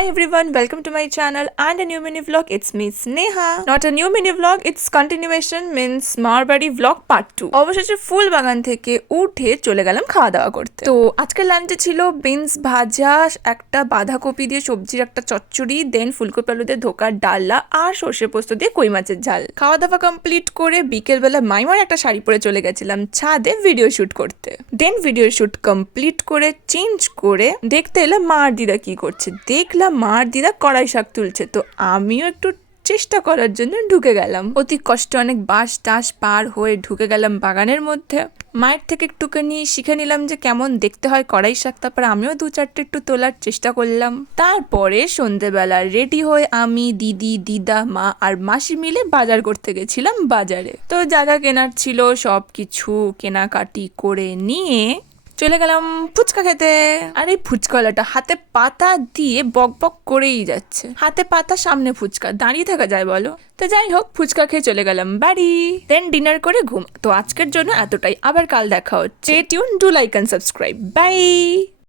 Hi everyone, welcome to my channel and a new mini vlog. It's me Sneha. Not a new mini vlog, it's continuation means Marwari vlog part 2. অবশেষে ফুল বাগান থেকে উঠে চলে গেলাম খাওয়া দাওয়া করতে। তো আজকের লাঞ্চে ছিল বিনস ভাজা, একটা বাঁধাকপি দিয়ে সবজির একটা চচ্চড়ি, দেন ফুলকপি আলু দিয়ে ধোকার ডালনা আর সর্ষে পোস্ত দিয়ে কই মাছের ঝাল। খাওয়া দাওয়া কমপ্লিট করে বিকেলবেলা মাইমার একটা শাড়ি পরে চলে গেছিলাম ছাদে ভিডিও শুট করতে। দেন ভিডিও শুট কমপ্লিট করে চেঞ্জ করে দেখতে এলাম মা আর দিদা কি করছে। দেখলাম মা আর দিদা কড়াই শাক তুলছে, তো আমিও একটু চেষ্টা করার জন্য ঢুকে গেলাম। অতি কষ্টে অনেক বাঁশ টাস পার হয়ে ঢুকে গেলাম বাগানের মধ্যে। মায়ের থেকে একটুখানি শিখে নিলাম যে কেমন দেখতে হয় কড়াই শাক, তারপর আমিও দু চারটে একটু তোলার চেষ্টা করলাম। তারপরে সন্ধেবেলা রেডি হয়ে আমি, দিদি, দিদা, মা আর মাসি মিলে বাজার করতে গেছিলাম বাজারে। তো যা যা কেনার ছিল সব কিছু কেনাকাটি করে নিয়ে চলে গেলাম ফুচকা খেতে। আর এই ফুচকাওয়ালাটা হাতে পাতা দিয়ে বক বক করেই যাচ্ছে। হাতে পাতা সামনে ফুচকা, দাঁড়িয়ে থাকা যায় বলো? তো যাই হোক, ফুচকা খেয়ে চলে গেলাম বাড়ি। দেন ডিনার করে ঘুম। তো আজকের জন্য এতটাই, আবার কাল দেখা হচ্ছে। Stay tune, do like and subscribe, by.